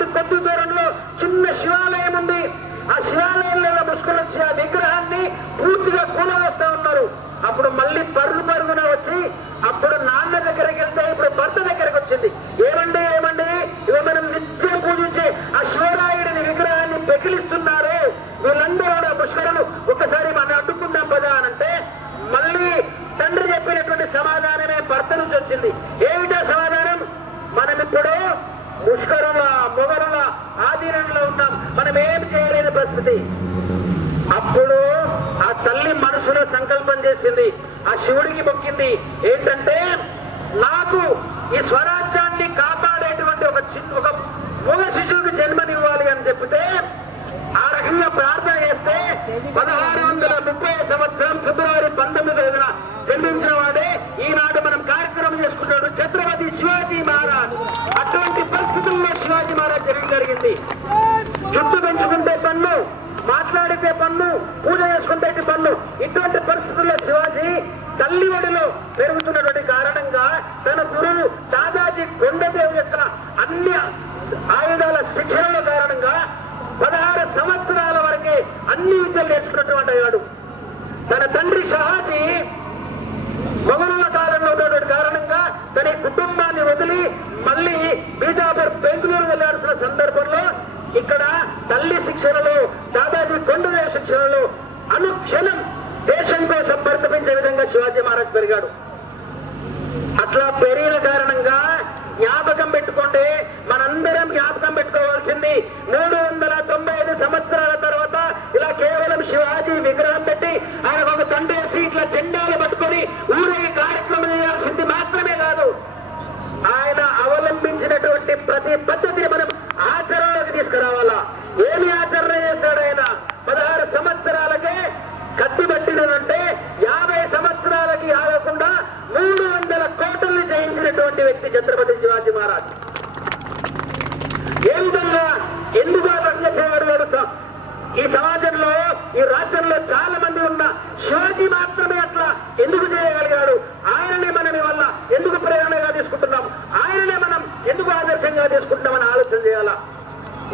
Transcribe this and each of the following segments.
ఇంటికి కొద్ది దూరంలో చిన్న శివాలయం ఉంది. ఆ శివాలయంలో ముసుకొని వచ్చి ఆ విగ్రహాన్ని పూర్తిగా కూలవేస్తా ఉన్నారు. అప్పుడు మళ్ళీ పరుగు పరుగున వచ్చి అప్పుడు నాన్న దగ్గరికి వెళ్తే ఇప్పుడు భర్త దగ్గరకు వచ్చింది. ఏమండి ఏమండి? ఇవి మనం నిత్యం పూజించే ఆ శివరాయుడిని విగ్రహాన్ని పెకిలిస్తున్నారు. వీళ్ళందరూ కూడా పుష్కరులు ఒకసారి మనం అడ్డుకుందాం పదా అనంటే మళ్ళీ తండ్రి చెప్పినటువంటి సమాధానమే భర్త నుంచి వచ్చింది. ఏమిటా సమాధానం? మనం ఇప్పుడు ముష్కరుల మొగరుల ఆధీనంలో ఉన్నాం మనం ఏం చేయలేని పరిస్థితి. అప్పుడు ఆ తల్లి మనసులో సంకల్పం చేసింది. ఆ శివుడికి మొక్కింది. ఏంటంటే నాకు ఈ స్వరాజ్యాన్ని కాపాడేటువంటి ఒక చిన్న ఒక మూగ శిశువుకి జన్మనివ్వాలి అని చెప్తే ఆ రకంగా ప్రార్థన చేస్తే పదహారు వందల ముప్పై సంవత్సరం ఫిబ్రవరి పంతొమ్మిది రోజున జన్మించిన వాడే ఈనాడు మనం కార్యక్రమం చేసుకుంటాడు ఛత్రపతి శివాజీ మహారాజ్ అటువంటి పరిస్థితుల్లో శివాజీ మహారాజ్ జరిగి జరిగింది జుట్టు పెంచుకుంటే పన్ను మాట్లాడితే పన్ను పూజ చేసుకుంటే ఇటు పన్ను? ఇటువంటి పరిస్థితుల్లో శివాజీ తల్లి ఒడిలో పెరుగుతున్నటువంటి కారణంగా తన గురువు దాదాజీ కొండదేవ్ యొక్క అన్ని ఆయుధాల శిక్షణల కారణంగా పదహారు సంవత్సరాల వరకే అన్ని విద్యలు నేర్చుకున్నటువంటి వాడు తన తండ్రి షహాజీ మొఘలుల కాలంలో ఉన్నటువంటి కారణంగా తన కుటుంబాన్ని వదిలి మళ్ళీ బీజాపూర్ బెంగళూరు వెళ్ళాల్సిన సందర్భంలో ఇక్కడ తల్లి శిక్షణలో దాదాజీ కొండదేవ శిక్షణలో అనుక్షణం దేశం కోసం పరితపించే విధంగా శివాజీ మహారాజ్ పెరిగాడు. అట్లా పెరిగిన కారణంగా జ్ఞాపకం పెట్టుకుంటే మనందరం జ్ఞాపకం పెట్టుకోవాల్సింది మూడు వందల తొంభై ఐదు సంవత్సరాల తర్వాత ఇలా కేవలం శివాజీ విగ్రహం పెట్టి ఆయన ఒక తండేసి ఇట్లా జెండాలు పట్టుకొని ఊరేగి కార్యక్రమం చేయాల్సింది మాత్రమే కాదు ఆయన అవలంబించినటువంటి ప్రతి పద్ధతిని మనం ఆచరణలోకి తీసుకురావాలా ఏమి ఆచరణ చేశాడు ఆయన పదహారు సంవత్సరాలకే కత్తి పట్టినంటే యాభై సంవత్సరాలకి ఆగకుండా మూడు వందల కోటల్ని జయించినటువంటి వ్యక్తి ఛత్రపతి శివాజీ మహారాజ్ ఏ విధంగా ఎందుకు ఆ రకంగా చేయగలిగాడు స- ఈ సమాజంలో ఈ రాజ్యంలో చాలా మంది ఉన్న శివాజీ మాత్రమే అట్లా ఎందుకు చేయగలిగాడు ఆయననే మనం ఇవల్ల ఎందుకు ప్రేరణగా తీసుకుంటున్నాం ఆయననే మనం ఎందుకు ఆదర్శంగా తీసుకుంటున్నామని ఆలోచన చేయాలా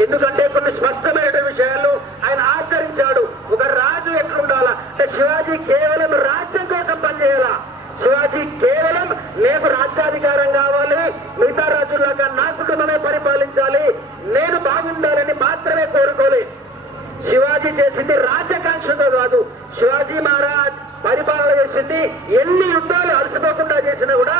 ఎందుకంటే కొన్ని స్పష్టమైన విషయాలు ఆయన ఆచరించాడు ఒక రాజు ఎట్లుండాలా అంటే శివాజీ కేవలం రాజ్యం కోసం పనిచేయాలా శివాజీ కేవలం నేను రాజ్యాధికారం కావాలి మిగతా రాజుల్లాగా నా కుటుంబమే పరిపాలించాలి నేను బాగుండాలని మాత్రమే కోరుకోలే శివాజీ చేసింది రాజకాంక్షతో కాదు శివాజీ మహారాజ్ పరిపాలన చేసింది ఎన్ని యుద్ధాలు అలసిపోకుండా చేసినా కూడా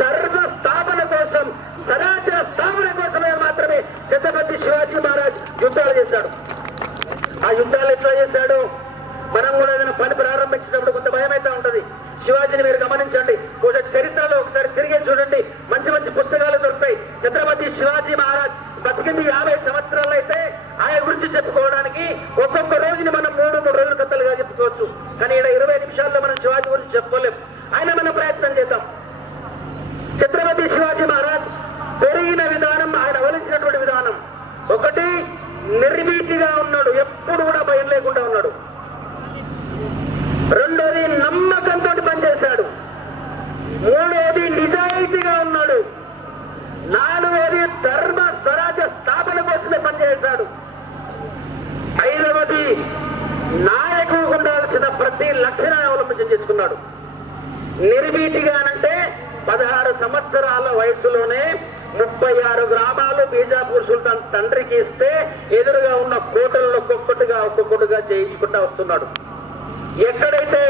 ధర్మ స్థాపన కోసం సనాతన స్థాపన కోసమే మాత్రమే ఛత్రపతి శివాజీ మహారాజ్ యుద్ధాలు చేశాడు. ఆ యుద్ధాలు ఎట్లా చేశాడు? మనం కూడా ఏదైనా పని ప్రారంభించినప్పుడు కొంత భయం అయితే ఉంటది. శివాజీని మీరు గమనించండి. కొంచెం చరిత్రలో ఒకసారి తిరిగి చూడండి. మంచి మంచి పుస్తకాలు దొరుకుతాయి. ఛత్రపతి శివాజీ మహారాజ్ బతికింది యాభై సంవత్సరాలు అయితే ఆయన గురించి చెప్పుకోవడానికి ఒక్కొక్క రోజుని మనం మూడు మూడు రోజుల కథలుగా చెప్పుకోవచ్చు. కానీ ఇక్కడ ఇరవై నిమిషాల్లో మనం శివాజీ గురించి చెప్పుకోలేం. ఆయన మనం ప్రయత్నం చేద్దాం. ఛత్రపతి శివాజీ మహారాజ్ పెరిగిన విధానం ఆయన అవలించినటువంటి విధానం. ఒకటి నిర్భీతిగా ఉన్నాడు. ఎప్పుడు కూడా భయం లేకుండా ఉన్నాడు. రెండోది నమ్మకంతో పనిచేశాడు. మూడోది నిజాయితీగా ఉన్నాడు. నాలుగోది ధర్మ స్వరాజ్య స్థాపన కోసమే పనిచేశాడు. ఐదవది నాయకుడు ఉండాల్సిన ప్రతి లక్షణాన్ని అవలంబించం చేసుకున్నాడు. నిర్భీతిగానంటే పదహారు సంవత్సరాల వయసులోనే ముప్పై ఆరు గ్రామాలు బీజాపూర్ సుల్తాన్ తండ్రికి ఇస్తే ఎదురుగా ఉన్న కోటలను ఒక్కొక్కటిగా ఒక్కొక్కటిగా చేయించుకుంటా వస్తున్నాడు. ఎక్కడైతే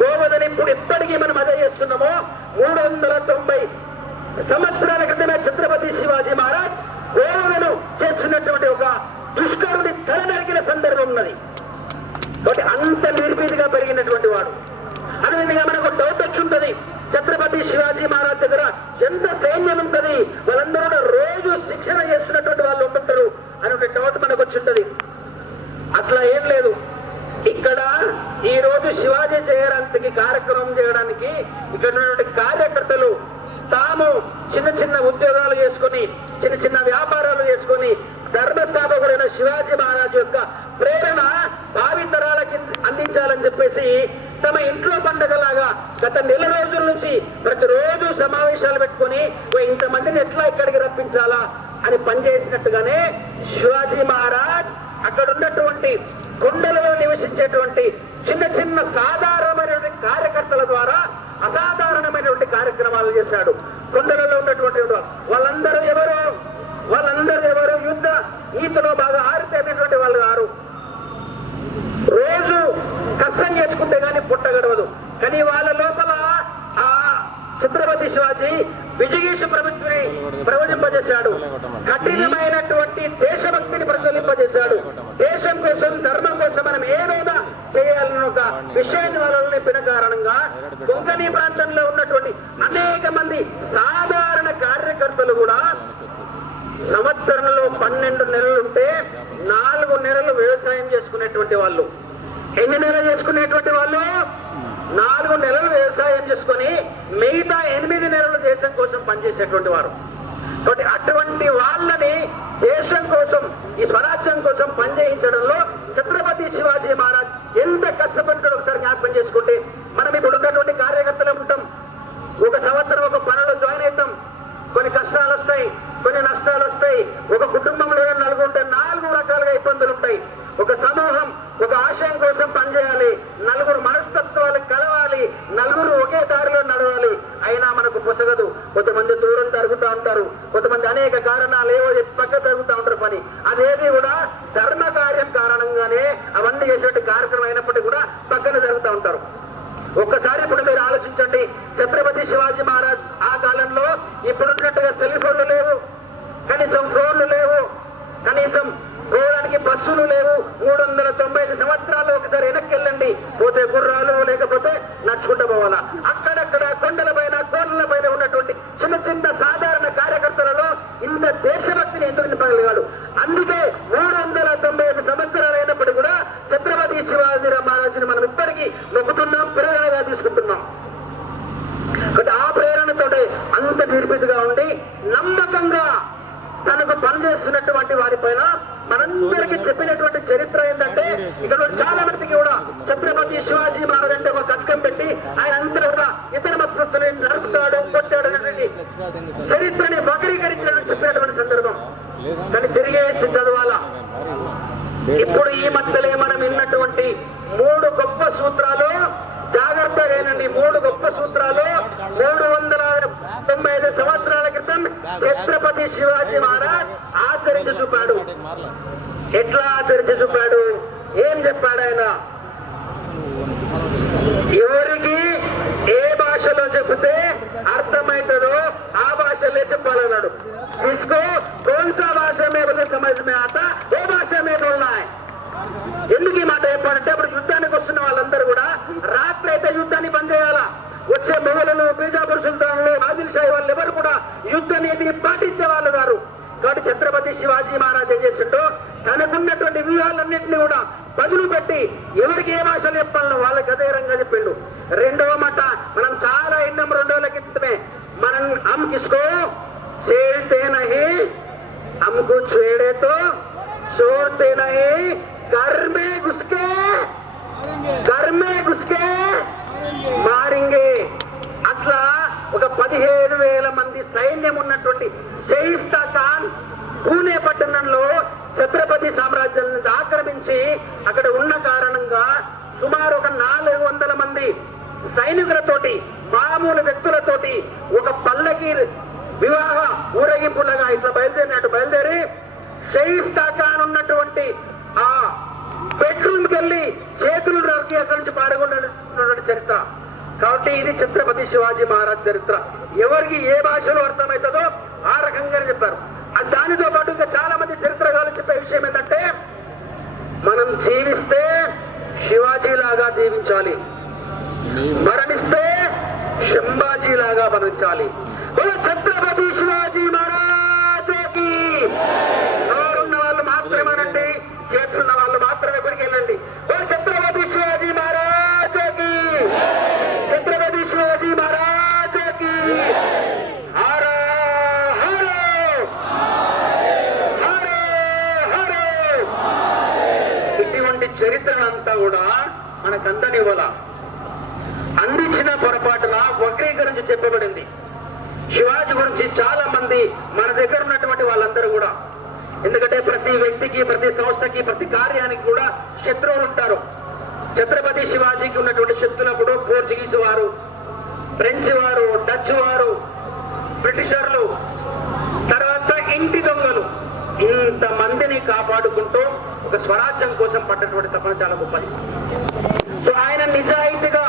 గోవదని ఇప్పుడు ఇప్పటికీ మనం అదే చేస్తున్నామో మూడు వందల తొంభై సంవత్సరాల క్రితమే ఛత్రపతి శివాజీ మహారాజ్ గోవను చేస్తున్నటువంటి ఒక దుష్కరుని తల నరికిన సందర్భం ఉన్నది. కాబట్టి అంత నిర్భీతిగా పెరిగినటువంటి వాడు. అదేవిధంగా మనకు డౌట్ వచ్చి ఉంటది. ఛత్రపతి శివాజీ మహారాజ్ దగ్గర ఎంత సైన్యం ఉంటది? వాళ్ళందరూ రోజు శిక్షణ చేస్తున్నటువంటి వాళ్ళు ఉంటుంటారు అనే డౌట్ మనకు వచ్చింటది అట్లా ఏం లేదు. ఇక్కడ ఈ రోజు శివాజీ చేయడానికి కార్యక్రమం చేయడానికి ఇక్కడ ఉన్నటువంటి కార్యకర్తలు తాము చిన్న చిన్న ఉద్యోగాలు చేసుకొని చిన్న చిన్న వ్యాపారాలు చేసుకొని ధర్మస్థాపకుడైన శివాజీ మహారాజ్ యొక్క ప్రేరణ భావితరాలకి అందించాలని చెప్పేసి తమ ఇంట్లో పండగలాగా గత నెల రోజుల నుంచి ప్రతిరోజు సమావేశాలు పెట్టుకొని "ఓ ఇంతమందిని ఎట్లా ఇక్కడికి రప్పించాలా అని పనిచేసినట్టుగానే శివాజీ మహారాజ్ అక్కడ ఉన్నటువంటి కొండలలో నివసించేటువంటి చిన్న చిన్న సాధారణమైనటువంటి కార్యకర్తల ద్వారా అసాధారణమైనటువంటి కార్యక్రమాలు చేశాడు. కొండలలో ఉన్నటువంటి వాళ్ళందరూ ఎవరు? వాళ్ళందరూ ఎవరు? యుద్ధ ఈతలో బాగా ఆరితేటటువంటి వాళ్ళు గారు రోజు కష్టం చేసుకుంటే గాని పుట్టగడవదు కానీ ఛత్రపతి విజయీసు ప్రభుత్వని ప్రవచింపజేశాడు కఠినమైనటువంటి దేశభక్తిని ప్రజ్వలింపజేశాడు దేశం కోసం ధర్మం కోసం మనం ఏమైనా చేయాలని ఒక విషయాన్ని వాళ్ళలో నింపిన కారణంగా కొంకణి ప్రాంతంలో ఉన్నటువంటి అనేక మంది సాధారణ కార్యకర్తలు కూడా సంవత్సరంలో పన్నెండు నెలలు ఉంటే నాలుగు నెలలు వ్యవసాయం చేసుకునేటువంటి వాళ్ళు. ఎన్ని నెలలు చేసుకునేటువంటి వాళ్ళు? నాలుగు నెలలు వ్యవసాయం చేసుకొని మిగతా ఎనిమిది దేశం కోసం పనిచేసేటువంటి వారు. కాబట్టి అటువంటి వాళ్ళని దేశం కోసం ఈ స్వరాజ్యం కోసం పనిచేయించడంలో ఛత్రపతి శివాజీ మహారాజ్ ఎంత కష్టపడ్డాడు ఒకసారి జ్ఞాపకం చేసుకుంటే మనం ఇప్పుడు ఉన్నటువంటి కార్యకర్తలు ఉంటాం. ఒక సంవత్సరం ఒక పనిలో జాయిన్ అవుతాం. కొన్ని కష్టాలు వస్తాయి కొన్ని నష్టాలు వస్తాయి. ఒక కుటుంబంలో నలుగురు నాలుగు రకాలుగా ఇబ్బందులు ఉంటాయి. ఒక సమూహం ఒక ఆశయం కోసం పనిచేయాలి. నలుగురు మనస్తత్వాలు కలవాలి. నలుగురు ఒకే దారిలో నడవాలి. అయినా మనకు పొసగదు. కొంతమంది దూరం తరుగుతూ ఉంటారు. కొంతమంది అనేక కారణాలు ఏవో చెప్పి పక్క తరుగుతూ ఉంటారు పని. అదేది కూడా ధర్మ కార్యం కారణంగానే అవన్నీ చేసేటువంటి కార్యక్రమం అయినప్పటికీ కూడా పక్కన జరుగుతూ ఉంటారు ఒక్కసారి ఇప్పుడు మీరు ఆలోచించండి ఛత్రపతి శివాజీ మహారాజ్ ఆ కాలంలో ఇప్పుడున్నట్టుగా సెల్ ఫోన్లు లేవు కనీసం ఫోన్లు లేవు కనీసం పోవడానికి బస్సులు లేవు మూడు వందల తొంభై ఐదు సంవత్సరాలు ఒకసారి వెనక్కి వెళ్ళండి పోతే గుర్రాలు లేకపోతే నడుచుకుంటూ పోవాలా అక్కడక్కడ కొండల పైన కోళ్ళ పైన ఉన్నటువంటి చిన్న చిన్న సాధారణ కార్యకర్తలలో ఇంత దేశభక్తిని ఎందుకు నింపగలిగాడు అందుకే మూడు వందల తొంభై ఐదు సంవత్సరాలు అయినప్పటికీ కూడా ఛత్రపతి శివాజీ మహారాజుని మనం ఇప్పటికీ మొక్కుతున్నాం ప్రేరణగా తీసుకుంటున్నాం కాబట్టి ఆ ప్రేరణతోటి అంత నిర్భీతిగా ఉండి నమ్మకంగా తనకు పనిచేస్తున్నటువంటి వారి పైన మనందరికీ చెప్పినటువంటి చరిత్ర ఏంటంటే ఇక్కడ ఉన్న చాలా మందికి కూడా ఛత్రపతి శివాజీ మహారాజ్ అంటే ఒక కట్కం పెట్టి ఆయన అంతా కూడా ఇతర మతస్థులని నరుకుతాడు కొట్టాడు అనేటువంటి చరిత్రని వక్రీకరించినట్టు చెప్పినటువంటి సందర్భం. కానీ తిరిగేసి చదవాలా? ఇప్పుడు ఈ మధ్యలో మనం విన్నటువంటి మూడు గొప్ప సూత్రాలు జాగ్రత్తగా మూడు గొప్ప సూత్రాలు మూడు వందల తొంభై ఐదు సంవత్సరాల క్రితం ఛత్రపతి శివాజీ మహారాజ్ ఆచరించి చూపాడు. ఎట్లా ఆచరించి చూపాడు? ఏం చెప్పాడు ఆయన? ఎవరికి భాషలో చెబితే అర్థమవుతుందో ఆ భాషలే చెప్పాలన్నాడు. ఇసుకో కౌన్ భాష మీద సమాజ ఆట ఏ భాష మీద ఉన్నాయి. ఎందుకు ఈ మాట చెప్పాలంటే అప్పుడు యుద్ధానికి వస్తున్న వాళ్ళందరూ కూడా రాత్రి అయితే యుద్ధాన్ని బంద్ చేయాలా? వచ్చే మొగలు బీజాపూర్ సుల్తాన్లు ఆదిల్ షాయి వాళ్ళు ఎవరు కూడా యుద్ధ నీతిని పాటించే వాళ్ళు గారు కాబట్టి ఛత్రపతి శివాజీ మహారాజ్ ఏం చేసిండో తనకున్నటువంటి వ్యూహాలన్నింటినీ కూడా పదులు పెట్టి ఎవరికి ఏ భాషలు చెప్పాలను వాళ్ళకి అదే రంగా చెప్పిండు. రెండవ మాట రోజుల క్రితమే మనం హమ్ కిస్కో చేరితే నహి हमको छेड़े तो छोड़ते नहीं घर में घुस के घर में घुस के మారింగే అట్లా ఒక పదిహేను వేల మంది సైన్యం ఉన్నటువంటి షయిస్తా ఖాన్ పూణే పట్టణంలో ఛత్రపతి సామ్రాజ్యాన్ని ఆక్రమించి అక్కడ ఉన్న కారణంగా సుమారు ఒక నాలుగు వందల మంది సైనికులతోటి మామూలు వ్యక్తులతోటి ఒక పల్లకి వివాహ ఊరేగింపులాగా ఇట్లా బయలుదేరినట్టు బయలుదేరి షయిస్తా ఖాన్ ఉన్నటువంటి ఆ బెడ్రూమ్కి వెళ్ళి చేతులు నరికి అక్కడి నుంచి పాల్గొన్నటువంటి చరిత్ర. కాబట్టి ఇది ఛత్రపతి శివాజీ మహారాజ్ చరిత్ర. ఎవరికి ఏ భాషలో అర్థమవుతుందో ఆ రకంగానే చెప్పారు దానితో పాటు ఇంకా చాలా మంది చరిత్రకారులు చెప్పే విషయం ఏంటంటే మనం జీవిస్తే శివాజీ లాగా జీవించాలి మరణిస్తే శంభాజీ లాగా మరణించాలి ఓ ఛత్రపతి శివాజీ మహారాజకి నోరున్న వాళ్ళు మాత్రమేనండి చేతులున్న వాళ్ళు మాత్రమే గుడికి వెళ్ళండి ఓ ఛత్రపతి శివాజీ మహారాజకి ఛత్రపతి శివాజీ మహారాజకి హర హర హర హర ఇటువంటి చరిత్రనంతా కూడా మనకందనివ్వాల అందించిన పొరపాటున వక్రీకరించి చెప్పబడింది శివాజీ గురించి చాలా మంది మన దగ్గర ఉన్నటువంటి వాళ్ళందరూ కూడా ఎందుకంటే ప్రతి వ్యక్తికి ప్రతి ప్రతి కార్యానికి కూడా శత్రువులు ఉంటారు. ఛత్రపతి శివాజీకి ఉన్నటువంటి శత్రులప్పుడు పోర్చుగీస్ వారు ఫ్రెంచ్ వారు డచ్ వారు బ్రిటిషర్లు. తర్వాత ఇంటి దొంగలు. ఇంత మందిని కాపాడుకుంటూ ఒక స్వరాజ్యం కోసం పడ్డటువంటి తపన చాలా గొప్పది సో ఆయన నిజాయితీగా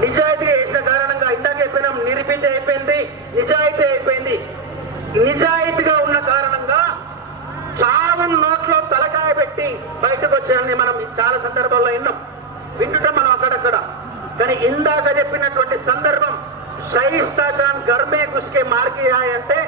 నిజాయితీ చేసిన కారణంగా ఇందాక చెప్పినాం నిరుపిత అయిపోయింది నిజాయితీ అయిపోయింది. నిజాయితీగా ఉన్న కారణం బయటకు వచ్చాయని మనం చాలా సందర్భాల్లో విన్నాం వింటుంటాం మనం అక్కడక్కడ. కానీ ఇందాక చెప్పినటువంటి సందర్భం షైస్తా ఖాన్ గర్మే గుస్కే మార్కి అంటే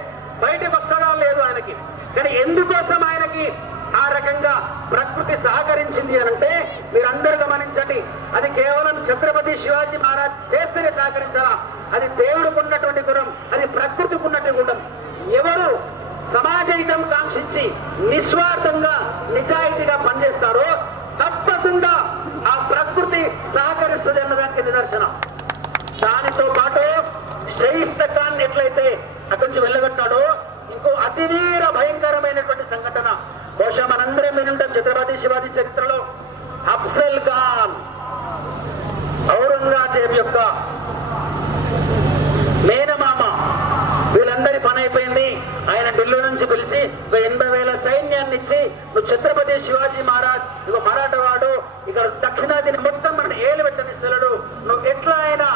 బయటకు వస్తాడా లేదు ఆయనకి. కానీ ఎందుకోసం ఆయనకి ఆ రకంగా ప్రకృతి సహకరించింది అని అంటే మీరందరూ గమనించండి. అది కేవలం ఛత్రపతి శివాజీ మహారాజ్ చేస్తేనే సహకరించాలా? అది దేవుడికి ఉన్నటువంటి గుణం అది ప్రకృతికి ఉన్నటువంటి గుణం. ఎవరు సమాజహితం కాంక్షించి నిస్వార్థంగా నిజాయితీగా పనిచేస్తారో తప్పకుండా ఆ ప్రకృతి సహకరిస్తుంది అన్నదానికి నిదర్శనం. దానితో పాటు శైస్తకాన్ని ఎట్లయితే అక్కడి నుంచి వెళ్ళగట్టాడో ఇంకో అతివీర భయంకరమైనటువంటి సంఘటన. బహుశా మనందరం వినుంటాం ఛత్రపతి శివాజీ చరిత్రలో. అఫ్జల్ ఖాన్ ఔరంగజేబ్ యొక్క మేనమామ వీళ్ళందరి పని అయిపోయింది ఆయన ఢిల్లీ నుంచి పిలిచి ఒక ఎనభై వేల సైన్యాన్ని ఇచ్చి నువ్వు ఛత్రపతి శివాజీ మహారాజ్ ఇక మరాఠవాడు ఇక్కడ దక్షిణాదిని మొత్తం మన ఏలు పెట్టనిస్తాడు నువ్వు ఎట్లా అయినా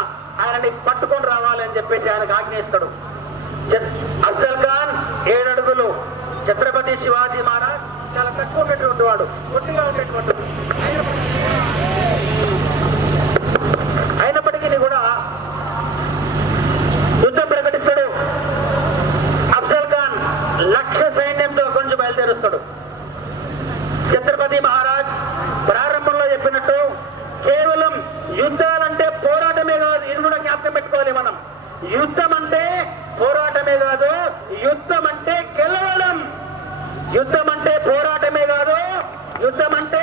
ఆయనని పట్టుకొని రావాలని చెప్పేసి ఆయనకు ఆజ్ఞయిస్తాడు అఫ్జల్ ఖాన్ ఏడడుగులు. ఛత్రపతి శివాజీ మహారాజ్ చాలా తక్కువ ఉన్నటువంటి వాడు. ఒట్టిగా ఉండేటువంటి వాడు. అయినప్పటికీ కూడా యుద్ధం ప్రకటిస్తాడు అఫ్జల్ ఖాన్ లక్ష సైన్యంతో కొంచెం బయలుదేరుస్తాడు ఛత్రపతి మహారాజ్ ప్రారంభంలో చెప్పినట్టు కేవలం యుద్ధాలంటే పోరాటమే కాదు ఇది కూడా జ్ఞాపకం పెట్టుకోవాలి మనం యుద్ధం అంటే పోరాటమే కాదు యుద్ధం అంటే గెలవడం యుద్ధం అంటే పోరాటమే కాదు యుద్ధం అంటే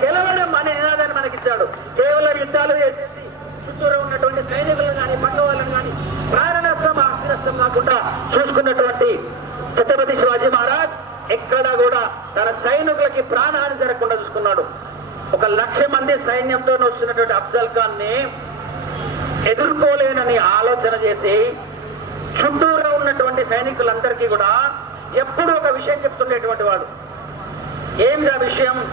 గెలవడం అనే నినాదాన్ని మనకిచ్చాడు కేవలం యుద్ధాలు చేసేసి చుట్టూరు ఉన్నటువంటి సైనికులను కానీ పక్క వాళ్ళని కానీ ప్రాణ నష్టం ఆస్తి నష్టం కాకుండా చూసుకున్నటువంటి ఛత్రపతి శివాజీ మహారాజ్ ఎక్కడా కూడా తన సైనికులకి ప్రాణహాని జరగకుండా చూసుకున్నాడు. ఒక లక్ష మంది సైన్యంతో వస్తున్నటువంటి అఫ్జల్ ఖాన్ని ఎదుర్కోలేనని ఆలోచన చేసి చుట్టూరా ఉన్నటువంటి సైనికులందరికీ కూడా ఎప్పుడు ఒక విషయం చెప్తుండేటువంటి వాడు. ఏమి ఆ విషయం?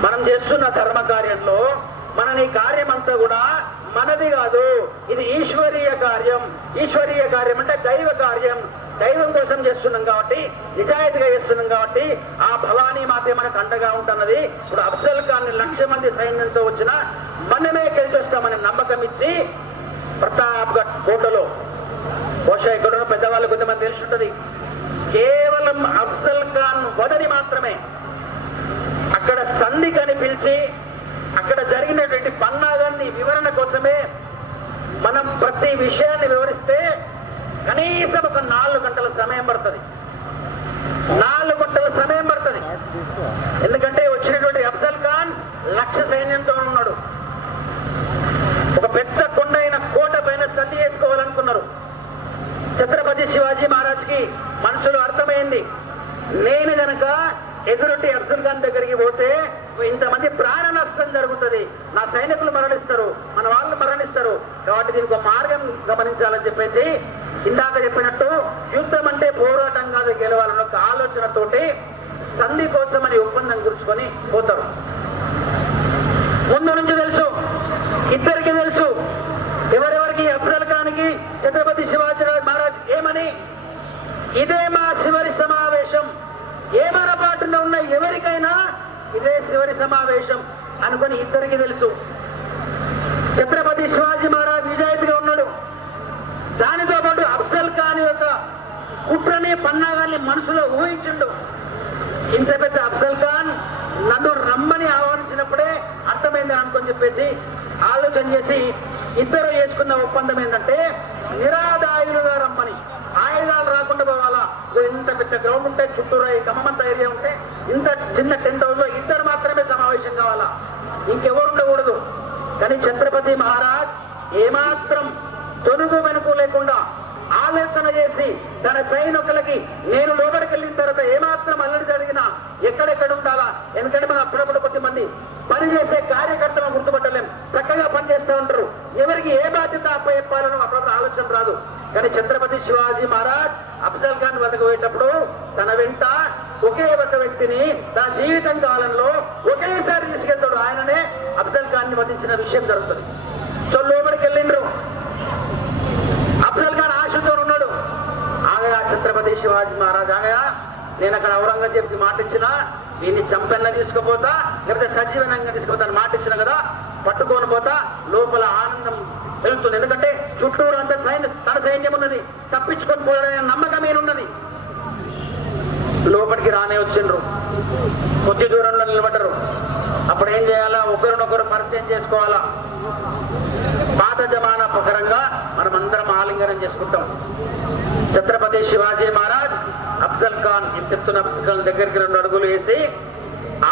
మనం చేస్తున్న ధర్మ కార్యంలో మన ఈ కార్యం అంతా కూడా మనది కాదు ఇది ఈశ్వరీయ కార్యం. ఈశ్వరీయ కార్యం అంటే దైవ కార్యం. దైవం కోసం చేస్తున్నాం కాబట్టి నిజాయితీగా చేస్తున్నాం కాబట్టి ఆ భవానీ మాతే మనకు అండగా ఉంటున్నది. ఇప్పుడు అఫ్జల్ ఖాన్ లక్ష మంది సైన్యంతో వచ్చిన మనమే గెలిచి వస్తామని నమ్మకం ఇచ్చి ప్రతాప్గఢ్ కోటలో బహుశా ఇక్కడ పెద్దవాళ్ళు కొంతమంది తెలిసి కేవలం అఫ్జల్ ఖాన్ వదని మాత్రమే అక్కడ సంధికని పిలిచి అక్కడ జరిగినటువంటి పన్నాగాన్ని వివరణ కోసమే మనం ప్రతి విషయాన్ని వివరిస్తే కనీసం ఒక నాలుగు గంటల సమయం పడుతుంది. నాలుగు గంటల సమయం పడుతుంది. ఎందుకంటే వచ్చినటువంటి అఫ్జల్ ఖాన్ లక్ష సైన్యంతో ఉన్నాడు. ఒక పెద్ద కొండ అయిన కోట పైన సంధి చేసుకోవాలనుకున్నారు. ఛత్రపతి శివాజీ మహారాజ్కి మనసులో అర్థమైంది. నేను గనక ఎదురుటి అఫ్జల్ ఖాన్ దగ్గరికి పోతే ఇంతమంది ప్రాణ నష్టం జరుగుతుంది. నా సైనికులు మరణిస్తారు. మన వాళ్ళు మరణిస్తారు. కాబట్టి దీనికి ఒక మార్గం గమనించాలని చెప్పేసి ఇందాక చెప్పినట్టు యుద్ధం అంటే పోరాటం కాదు గెలవాలన్న ఒక ఆలోచనతోటి సంధి కోసం అని ఒప్పందం కూర్చుకొని పోతారు. ముందు నుంచి తెలుసు ఇద్దరికి తెలుసు ఎవరెవరికి అఫ్జల్ ఖాన్కి ఛత్రపతి శివాజీ మహారాజ్ ఏమని? ఇదే మా చివరి సమావేశం. ఏ మరపాటులో ఉన్న ఎవరికైనా ఇదే చివరి సమావేశం అనుకుని ఇద్దరికి తెలుసు. ఛత్రపతి శివాజీ మహారాజ్ నిజాయితీగా ఉన్నాడు. దాని పాటు అఫ్జల్ ఖాన్ యొక్క కుట్రనే పన్నాగాన్ని మనసులో ఊహించిండు. ఇంత పెద్ద అఫ్జల్ ఖాన్ నన్ను రమ్మని ఆహ్వానించినప్పుడే అర్థమైంది అనుకొని చెప్పేసి ఆలోచన చేసి ఇద్దరు చేసుకున్న ఒప్పందం ఏంటంటే నిరాదాయులుగా రమ్మని. ఆయుధాలు రాకుండా పోవాలా? ఇంత పెద్ద గ్రౌండ్ ఉంటే చుట్టూరా ఈ ఖమ్మంత ఏరియా ఉంటే ఇంత చిన్న టెంట్ హౌస్లో ఇద్దరు మాత్రమే సమావేశం కావాలా? ఇంకెవరు ఉండకూడదు. కానీ ఛత్రపతి మహారాజ్ ఏమాత్రం తొనుగు వెనుకు లేకుండా ఆలోచన చేసి తన సైనికులకి నేను లోపలికి వెళ్ళిన తర్వాత ఏమాత్రం అల్లడి జరిగినా ఎక్కడెక్కడ ఉండాలా? ఎందుకంటే మనం అప్పుడప్పుడు కొద్ది మంది పనిచేసే కార్యకర్తలను గుర్తుపట్టలేం. చక్కగా పనిచేస్తూ ఉంటారు. ఎవరికి ఏ బాధ్యత అప్పచెప్పాలని అప్పుడప్పుడు ఆలోచన రాదు. కానీ ఛత్రపతి శివాజీ మహారాజ్ అఫ్జల్ ఖాన్ వద్దకు పోయేటప్పుడు తన వెంట ఒకే ఒక వ్యక్తిని తన జీవితం కాలంలో ఒకేసారి తీసుకెళ్తాడు. ఆయననే అఫ్జల్ ఖాన్ని వధించిన విషయం జరుగుతుంది సో లోపలికి వెళ్ళిండ్రు అఫ్జల్ ఖాన్ ఆశతో ఉన్నాడు ఆగయా ఛత్రపతి శివాజీ మహారాజ్ ఆగయా నేను అక్కడ ఔరంగజేబ్ మాట ఇచ్చిన దీన్ని చంపెన్న తీసుకుపోతా లేకపోతే సజీవనంగా తీసుకుపోతా మాట ఇచ్చిన కదా పట్టుకొని పోతా లోపల ఆనందం వెళ్తుంది. ఎందుకంటే చుట్టూరు అంత సైన్య తన సైన్యం ఉన్నది. తప్పించుకొని పోవాలనే నమ్మకం ఏనున్నది లోపలికి రానే వచ్చిండ్రు. కొద్ది దూరంలో నిలబడ్డరు. అప్పుడు ఏం చేయాలా? ఒకరినొకరు పరిచయం చేసుకోవాలా? పాత జమానా ప్రకారంగా మనం అందరం ఆలింగనం చేసుకుంటాం. ఛత్రపతి శివాజీ మహారాజ్ అఫ్జల్ ఖాన్ చెప్తున్న అఫ్జల్ దగ్గరికి రెండు అడుగులు వేసి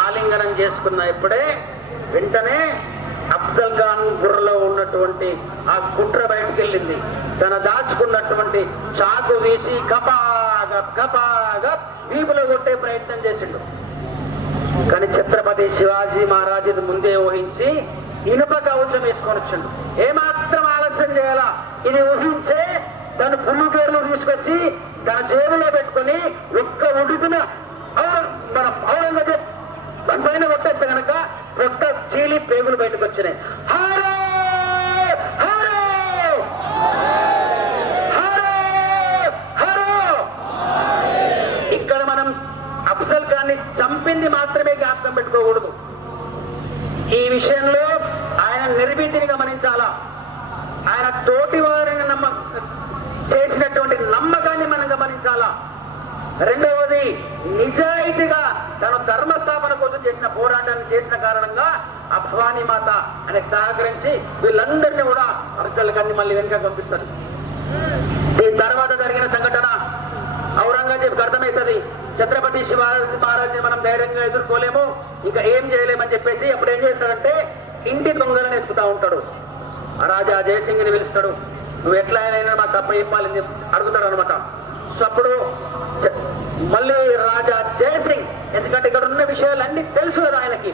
ఆలింగనం చేసుకున్న ఇప్పుడే వెంటనే అఫ్జల్ ఖాన్ బుర్రలో ఉన్నటువంటి ఆ కుట్ర బయటకు వెళ్ళింది తన దాచుకున్నటువంటి చాకు వేసి కపాగా కపాగా వీపులో కొట్టే ప్రయత్నం చేసిండు. కానీ ఛత్రపతి శివాజీ మహారాజు ఇది ముందే ఊహించి ఇనుప కవచం వేసుకొని వచ్చిండు. ఏమాత్రం ఆలస్యం చేయాలా? ఇది ఊహించే తను పులు తీసుకొచ్చి తన జేబులో పెట్టుకొని ఒక్క ఉడుకున మన ఔరంగజేబ్ దాని పైన కొట్టేస్తే కనుక పొట్ట చీలి పేగులు బయటకు వచ్చినాయి హరో! హరో! హరో! హరో! ఇక్కడ మనం అఫ్జల్ ఖాన్ని చంపింది మాత్రమే జ్ఞాపకం పెట్టుకోకూడదు ఈ విషయంలో ఆయన నిర్భీతిని గమనించాలా ఆయన తోటి వారిని నమ్మ చేసినటువంటి నమ్మకాన్ని మనం గమనించాలా రెండవది నిజాయితీగా తను ధర్మస్థాపన కోసం చేసిన పోరాటాన్ని చేసిన కారణంగా ఆ భవానీ మాత ఆయనకు సహకరించి వీళ్ళందరినీ కూడా అఫ్జల్ ఖాన్ మళ్ళీ వెనుక పంపిస్తారు. దీని తర్వాత జరిగిన సంఘటన ఔరంగజేబ్ అర్థమవుతుంది. ఛత్రపతి శివాజీ మహారాజుని మనం ధైర్యంగా ఎదుర్కోలేము ఇంకా ఏం చేయలేమని చెప్పేసి అప్పుడు ఏం చేస్తాడంటే ఇంటి దొంగలను ఎత్తుకుతా ఉంటాడు. రాజా జయసింగ్ని పిలుస్తాడు. నువ్వు ఎట్లా అయినా మా తప్ప ఇవ్వాలని అడుగుతాడు అనమాట సో అప్పుడు మళ్ళీ రాజా జయసింగ్ ఎందుకంటే ఇక్కడ ఉన్న విషయాలన్నీ తెలుసు కదా ఆయనకి.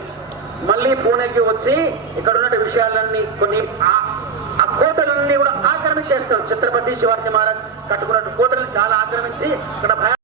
మళ్ళీ పూణేకి వచ్చి ఇక్కడ ఉన్న విషయాలన్నీ కొన్ని ఆ- ఆ కోటలన్నీ కూడా ఆక్రమించేస్తారు. ఛత్రపతి శివాజీ మహారాజ్ కట్టుకున్న కోటలు చాలా ఆక్రమించి ఇక్కడ భయ